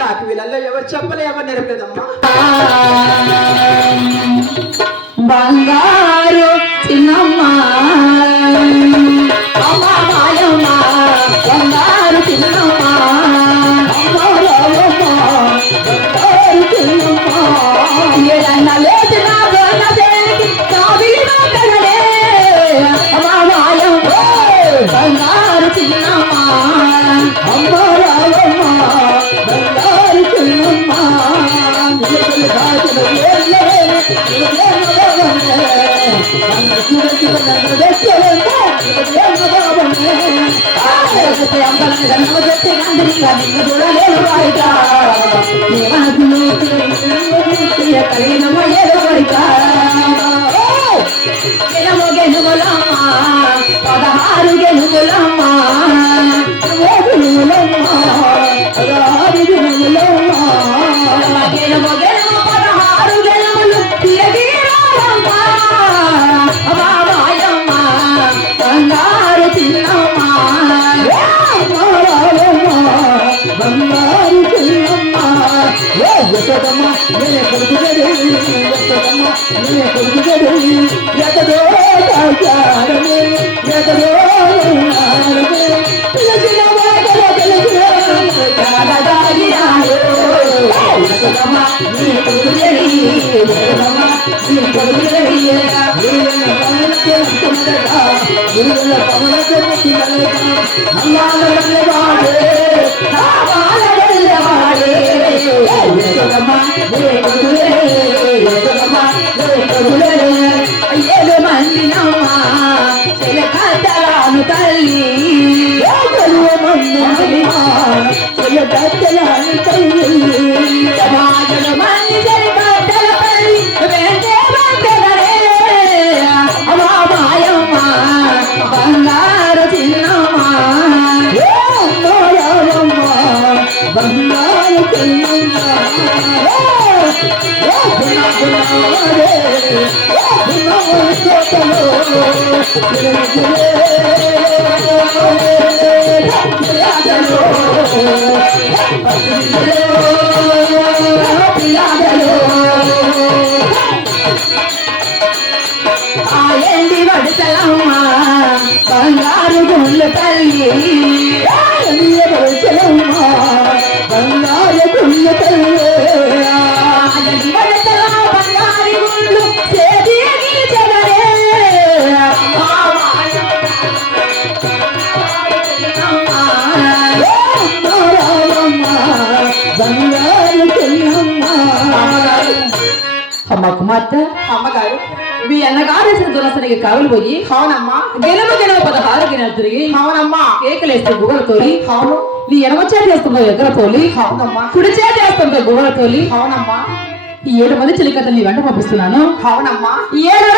నాకు వీళ్ళల్లో ఎవరు చెప్పలే ఎవరు నేర్పలేదమ్మా. బంగారు చిన్నమ్మ అమ్మాయమ్మ బంగారు చిన్నమ్మ ఏదన్న లేచిన అమ్మాయమ్మ బంగారు చిన్నమ్మ పదహారు గెలుగులమ్మ పదహారు గెలుగులు అమ్మాయమ్మ బంగారు చిన్నమ్మ బంగారు చిన్నమ్మ యశోదమ్మ నేనే కొడుకుగడి యశోదమ్మ నేనే కొడుకుగడి ఎక్కడో కాచారమే ఎక్కడో ఉన్నారమే పిలచిన వాడల పిలచిన యశోదమ్మ నేనే కొడుకుగడి యశోదమ్మ నేనే కొడుకుగడి ఏడు మంది నమ్మ కథలాను తల్లి సమాజులు మంది కథల పల్లి వెంటే వంటగరే అమ్మాయమ్మ బంగారు చిన్నమ్మ బంగారు చిన్నమ్మ ఏంటి వడసలమ్మ బంగారు గుండ్ల తల్లి వడసలమ్మ బంగారు గుండ్ల తల్లి బంగారు గుండ్లు సేది చెదరే బంగారు చిన్నమ్మ అమ్మ కుమార్తె అమ్మగారు మీ అన్నగారేసిన దులసనికి కావులు పోయి అవునమ్మా గెలవ 16 గిన్నెలు తిరిగి అవునమ్మా కేకలేస్తే గువ్వల తోలి అవును నీ ఎడమ చేతి వేస్తుందో ఎగ్గర తోలి అవునమ్మా కుడి చేతి వేస్తుందో గువ్వల తోలి అవునమ్మా ఈ 7 మంది చిలికతల్ని వెంట పంపిస్తున్నాను. అవునమ్మా 7